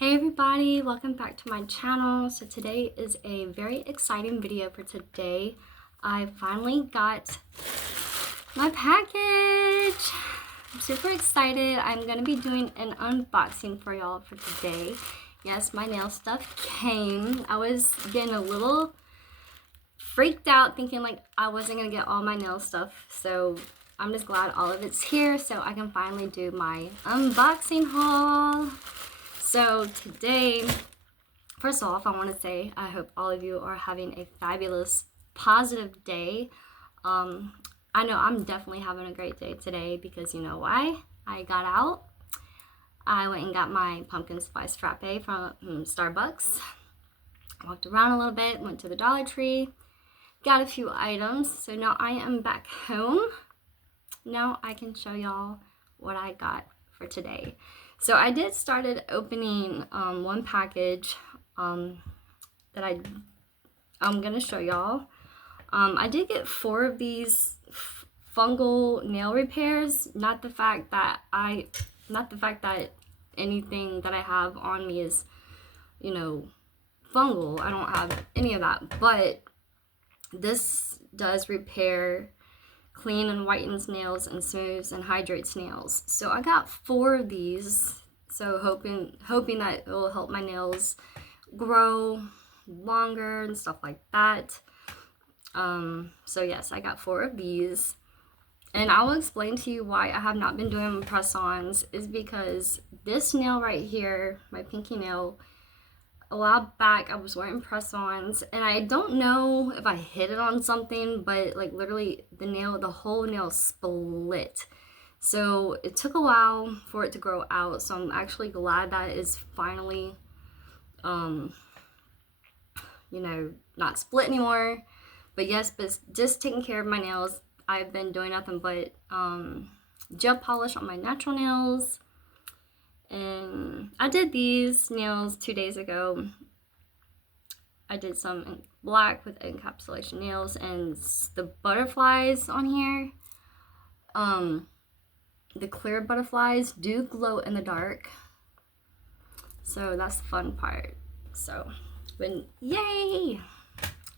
Hey everybody, welcome back to my channel. So today is a very exciting video for today. I finally got my package. I'm super excited. I'm gonna be doing an unboxing for y'all for today. Yes, my nail stuff came. I was getting a little freaked out thinking like I wasn't gonna get all my nail stuff. So I'm just glad all of it's here so I can finally do my unboxing haul. So today, first off, I want to say I hope all of you are having a fabulous, positive day. I know I'm definitely having a great day today because you know why? I got out. I went and got my pumpkin spice frappe from Starbucks. Walked around a little bit, went to the Dollar Tree, got a few items. So now I am back home. Now I can show y'all what I got for today. So I did started opening one package that I'm gonna show y'all. I did get 4 of these fungal nail repairs. Not the fact that anything that I have on me is, you know, fungal. I don't have any of that, but this does repair, clean and whitens nails, and smooths and hydrates nails. So I got 4 of these, so hoping that it will help my nails grow longer and stuff like that. So yes, I got 4 of these, and I will explain to you why I have not been doing press-ons. Is because this nail right here, my pinky nail, a while back I was wearing press-ons and I don't know if I hit it on something, but like literally the whole nail split. So it took a while for it to grow out. So I'm actually glad that it's finally, you know, not split anymore. But yes, but just taking care of my nails. I've been doing nothing but gel polish on my natural nails. And I did these nails 2 days ago. I did some in black with encapsulation nails, and the butterflies on here, the clear butterflies do glow in the dark. So that's the fun part. So, yay!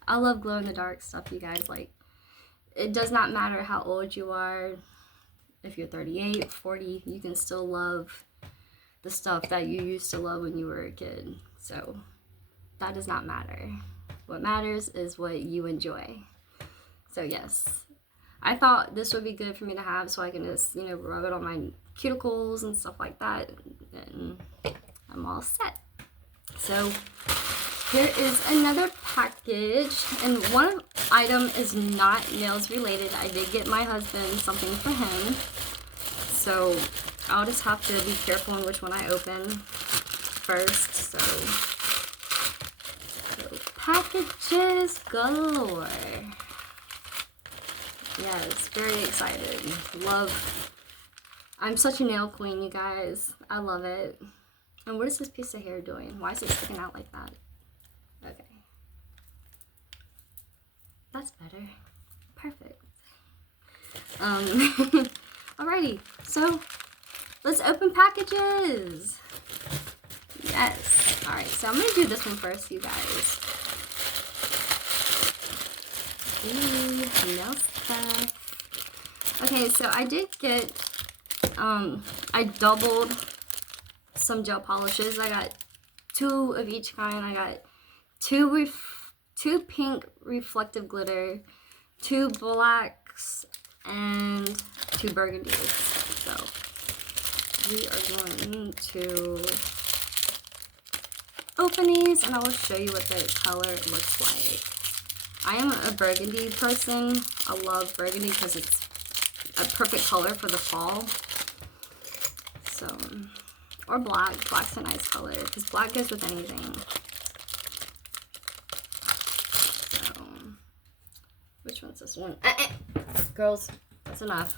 I love glow in the dark stuff, you guys. Like, it does not matter how old you are. If you're 38, 40, you can still love the stuff that you used to love when you were a kid. So that does not matter. What matters is what you enjoy. So yes, I thought this would be good for me to have so I can just, you know, rub it on my cuticles and stuff like that, and I'm all set. So here is another package, and one item is not nails related. I did get my husband something for him, so I'll just have to be careful in which one I open first. So packages galore. Yes, very excited. I'm such a nail queen, you guys. I love it. And what is this piece of hair doing? Why is it sticking out like that? Okay. That's better. Perfect. Alrighty, so let's open packages. Yes. Alright, so I'm gonna do this one first, you guys. Ooh, nail stuff. Okay, so I did get, I doubled some gel polishes. I got 2 of each kind. I got 2 pink reflective glitter, 2 blacks, and 2 burgundies. So we are going to open these, and I will show you what the color looks like. I am a burgundy person. I love burgundy because it's a perfect color for the fall. So, or black. Black's a nice color because black goes with anything. So, which one's this one? Girls, that's enough.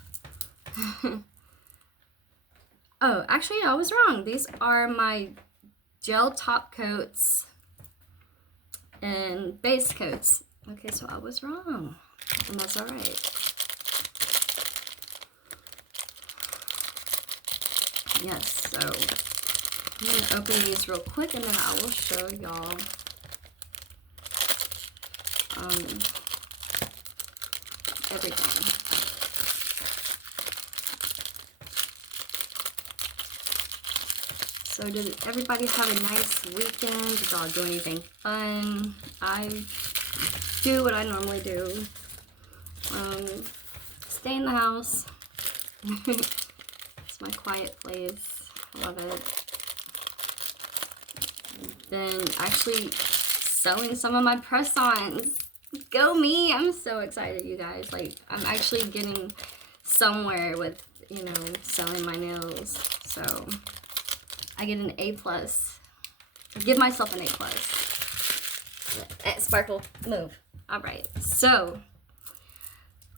Oh, actually, I was wrong. These are my gel top coats and base coats. Okay, so I was wrong, and that's all right. Yes, so I'm gonna open these real quick and then I will show y'all everything. So did everybody have a nice weekend? Did y'all do anything fun? I do what I normally do. Stay in the house. It's my quiet place. I love it. Then actually selling some of my press-ons. Go me! I'm so excited, you guys. Like, I'm actually getting somewhere with, you know, selling my nails. So I get an A+. I give myself an A+. Sparkle, move. All right, so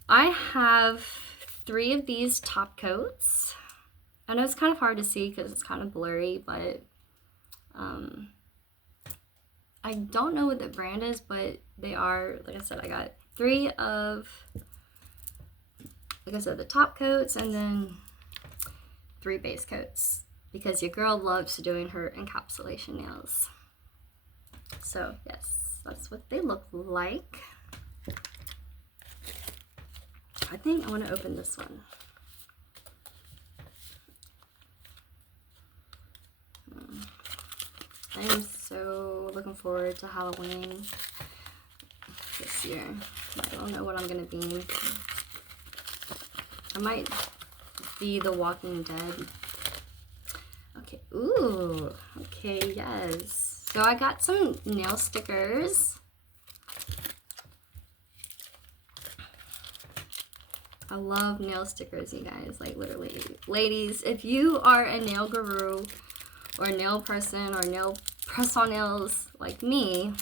I have 3 of these top coats. I know it's kind of hard to see because it's kind of blurry, but I don't know what the brand is, but they are, like I said, I got 3 of, like I said, the top coats and then 3 base coats because your girl loves doing her encapsulation nails. So yes, that's what they look like. I think I want to open this one. I am so looking forward to Halloween this year. I don't know what I'm gonna be. I might be The Walking Dead. Okay, ooh, okay, yes. So I got some nail stickers. I love nail stickers, you guys, like literally. Ladies, if you are a nail guru or a nail person or nail press-on nails like me,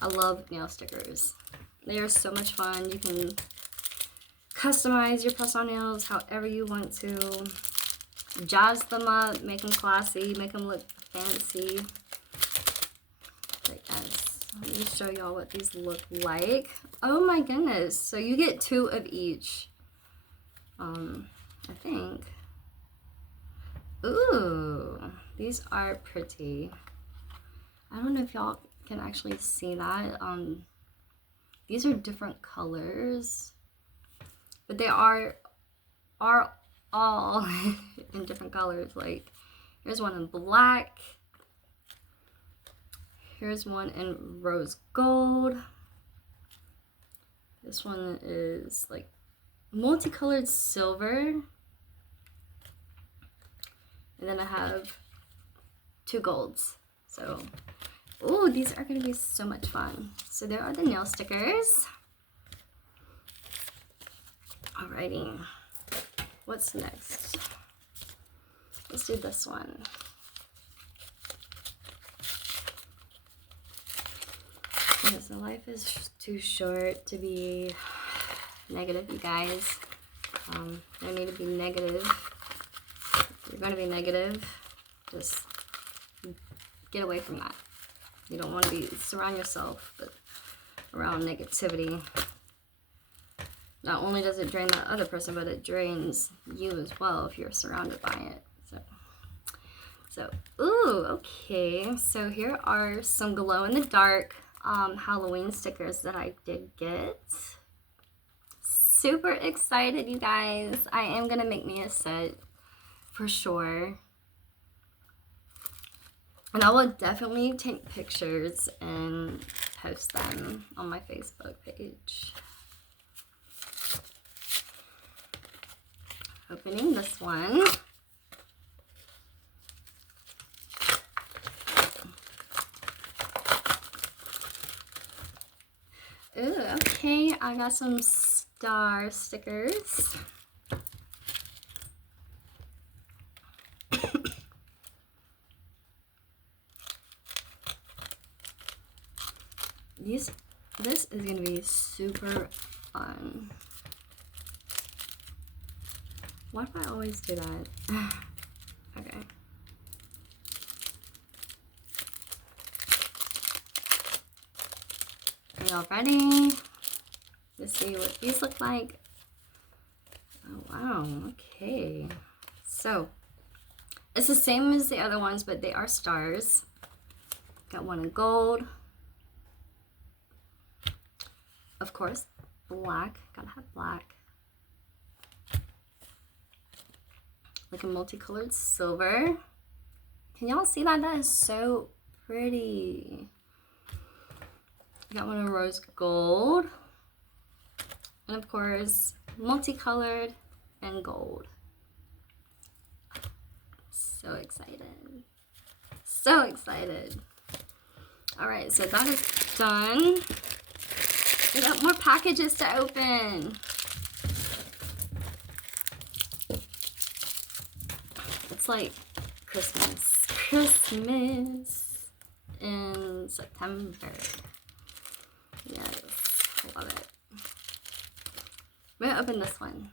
I love nail stickers. They are so much fun. You can customize your press-on nails however you want to. Jazz them up, make them classy, make them look fancy. Like this. Let me show y'all what these look like. Oh my goodness. So you get 2 of each. I think. Ooh, these are pretty. I don't know if y'all can actually see that. These are different colors, but they are all in different colors. Like, here's one in black. Here's one in rose gold. This one is like multicolored silver. And then I have 2 golds. So, ooh, these are gonna be so much fun. So there are the nail stickers. Alrighty, what's next? Let's do this one. Okay, so life is too short to be negative, you guys. No need to be negative. If you're gonna be negative, just get away from that. You don't want to be surround yourself around negativity. Not only does it drain that other person, but it drains you as well if you're surrounded by it. So ooh, okay. So here are some glow in the dark Halloween stickers that I did get. Super excited, you guys. I am gonna make me a set for sure. And I will definitely take pictures and post them on my Facebook page. Opening this one. Ooh, okay, I got some star stickers. This is gonna be super fun. Why do I always do that? Okay. Are y'all ready? Let's see what these look like. Oh wow, okay. So It's the same as the other ones, but they are stars. Got one in gold. Of course, black. Gotta have black. Like a multicolored silver. Can y'all see that? That is so pretty. Got one in rose gold. And of course, multicolored and gold. So excited. So excited. Alright, so that is done. We got more packages to open. It's like Christmas. Christmas in September. Yes, I love it. We're gonna open this one.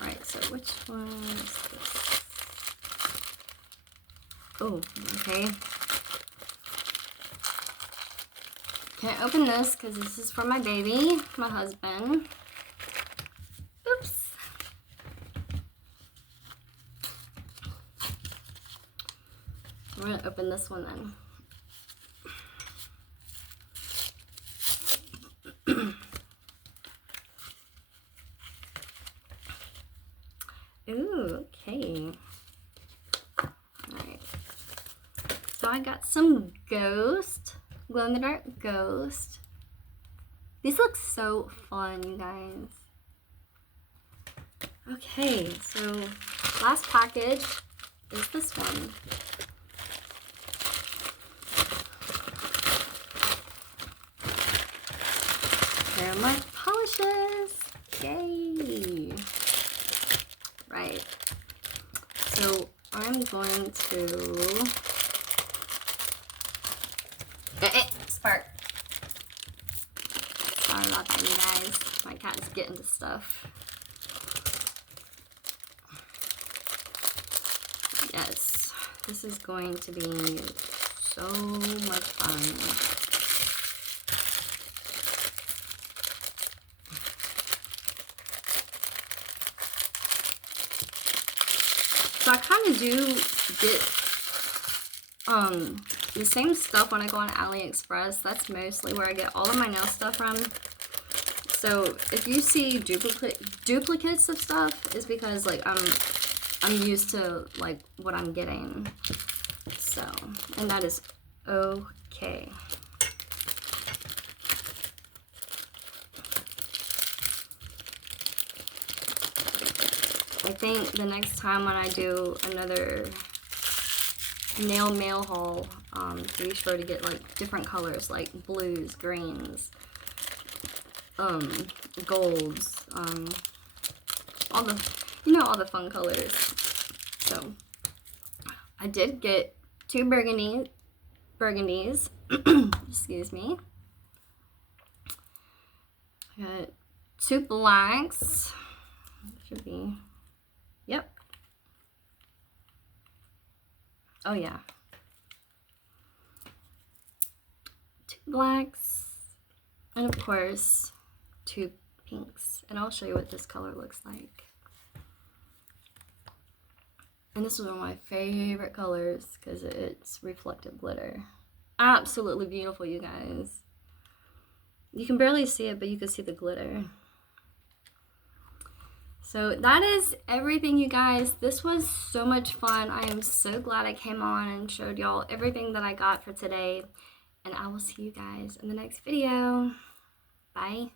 Alright, so which one is this? Oh, okay. Can't open this because this is for my baby, my husband. Oops. We're gonna open this one then. Ooh, okay. Alright. So I got some ghost, glow in the dark ghost. These look so fun, you guys. Okay, so last package is this one. There are my polishes. Yay! Right. So I'm going to spark. Sorry about that, you guys. My cat is getting to stuff. Yes, this is going to be so much fun. So I kind of do get the same stuff when I go on Aliexpress. That's mostly where I get all of my nail stuff from. So if you see duplicates of stuff, it's because like I'm used to like what I'm getting. So, and that is okay. I think the next time when I do another nail mail haul, be sure to get like different colors like blues, greens, golds, all the, you know, all the fun colors. So I did get two burgundies, excuse me. I got two blacks, should be, yep. Oh yeah. Two blacks, and of course, two pinks. And I'll show you what this color looks like. And this is one of my favorite colors because it's reflective glitter. Absolutely beautiful, you guys. You can barely see it, but you can see the glitter. So that is everything, you guys. This was so much fun. I am so glad I came on and showed y'all everything that I got for today. And I will see you guys in the next video. Bye.